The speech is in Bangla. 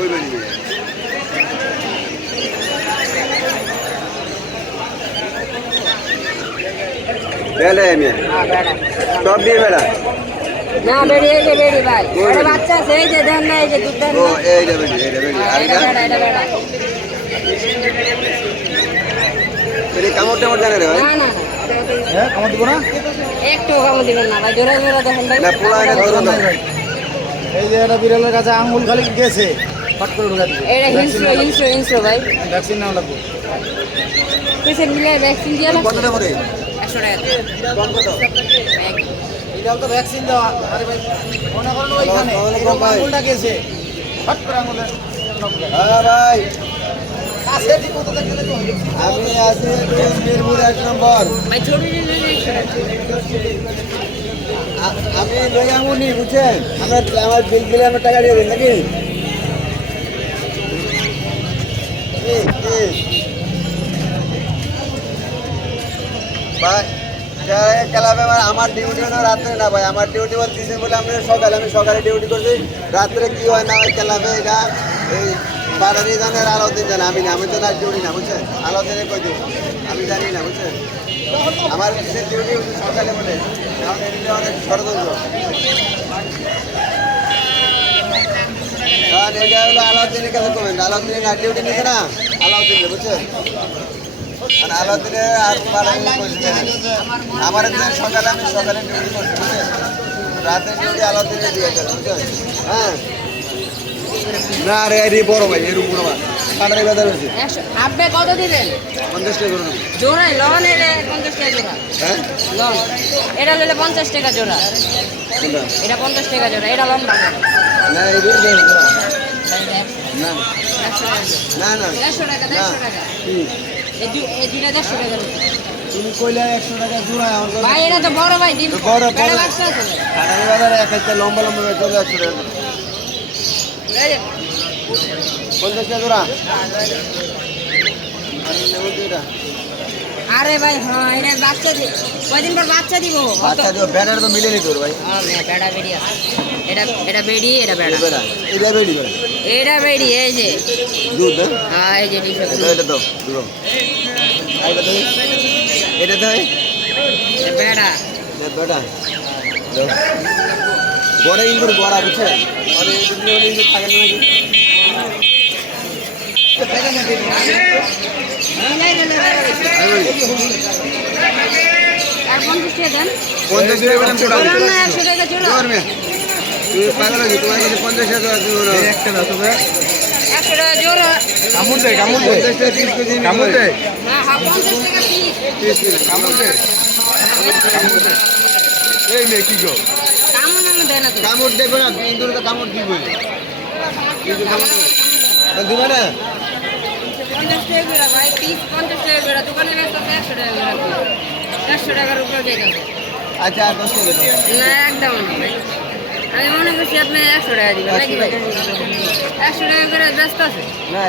আমি। সব দিয়ে বেড়া। না বেড়ি এই যে বেড়ি ভাই। এটা বাচ্চা আছে যে দেন না এই যে দুধ দেন ও না এইটা বেড়ি এইটা বেড়ি। আর এটা এটা? বেড়া বেড়ি। কামড় টামড় জানে রে ভাই? না না না এটা তো- হ্যাঁ দিব না? একটু কামড় দিবেন না ভাই জোরে জোরে দেখেন ভাই। না পোলা এটা ধরো এই যে বিড়ালের কাছে আঙ্গুল খালি গেছে। ফট করে ঢুকা দিবে। এটা হিংস্র হিংস্র হিংস্র ভাই। ভ্যাকসিন নেওয়া লাগবে পেশেন্ট মিলে ভ্যাকসিন দিয়ে কত টাকা করে? একশো টাকা কম কত? তো ভ্যাকসিন আরে ভাই মনে করেন ওইখানে গেছে। ফট করে হ্যাঁ ভাই। আমি আছি মিরপুর এক নম্বর। ভাই ছোট নিলে একশো টাকা আ- আমি লই আমুনি বুঝছেন? আমরা আমার বিল বিলে আমার টাকা দিয়ে দিন নাকি? ভাই আমার ডিউটি হলো রাত্রে না ভাই, আমার ডিউটি বল বলে আমি সকালে আমি সকালে ডিউটি করছি। রাত্রে কি হয় না হয় খেলাবে এটা এই বাড়ারি জানে আর আলাউদ্দিন জানে, আমি না, আমি তো না ডিউটি না, বুঝছেন? আলাউদ্দিনে কই দিব? আমি জানি না, বুঝছেন? আমার কিসের ডিউটি হচ্ছে সকালে বলে। কারণ এটা অনেক ষড়যন্ত্র। এটা হলো আলাউদ্দিনের কাছে কমেন আলাউদ্দিনের না ডিউটি নিছে না? আলাউদ্দিন বুঝছেন? আর আলাউদ্দিনের আর বাড়াই করছে আমার একদিন সকালে আমি সকালে ডিউটি করছি বুঝছেন? রাতে ডিউটি আলাউদ্দিনের দিয়ে গেল বুঝছেন? হ্যাঁ। না রে এরি বড় ভাই এরকম বড় ভাই। কাটারি বাজার হয়েছে। আপনি কত দিবেন পঞ্চাশ টাকা। লন এলে পঞ্চাশ টাকা জোড়া। হ্যাঁ? লন। এটা নিলে পঞ্চাশ টাকা জোড়া? এটা পঞ্চাশ টাকা জোড়া এটা লম্বা না এটা না। না না। তুমি কইলে একশো টাকা জোড়া ভাই এটা তো বড় ভাই ডিম বড়, বড়। বাচ্চা কাটারি বাজারে এক একটা লম্বা লম্বা চলে একশো টাকা পঞ্চাশ টাকা জোড়া। আরে ভাই হ্যাঁ এটা বাচ্চা দি কয়দিন পর বাচ্চা দিব তো মিলে নি তোর ভাই হ্যাঁ বেড়ি এটা এটা বেড়ি এটা বেড়া এটা বেড়ি এটা বেড়ি এই যে। দুধ হ্যাঁ? এই যে এটা তো এটা তো বেড়া। দাও। বড় ইন্দুর বড় বুঝছে? মানে এই ইন্দুর থাকে না নাকি? পঞ্চাশ টাকা কামড় দে কামড় দে পঞ্চাশ টাকা তিরিশ কেজি কামড় দে পঞ্চাশ টাকা পিস তিরিশ কেজি কামড় দে কামড় দে এই মেয়ে কি গো দেয় কামড় দেবে না ইন্দুর তো কামড় দিব দিবে না পঞ্চাশ টাকা করে ভাই পিস পঞ্চাশ টাকা করে দোকানে ব্যস্ত একশো টাকা একশো টাকার উপরে আচ্ছা আর না একদম। আমি মনে করছি আপনি একশো টাকা দিবেন নাকি ভাই একশো টাকা করে ব্যস্ত আছে? না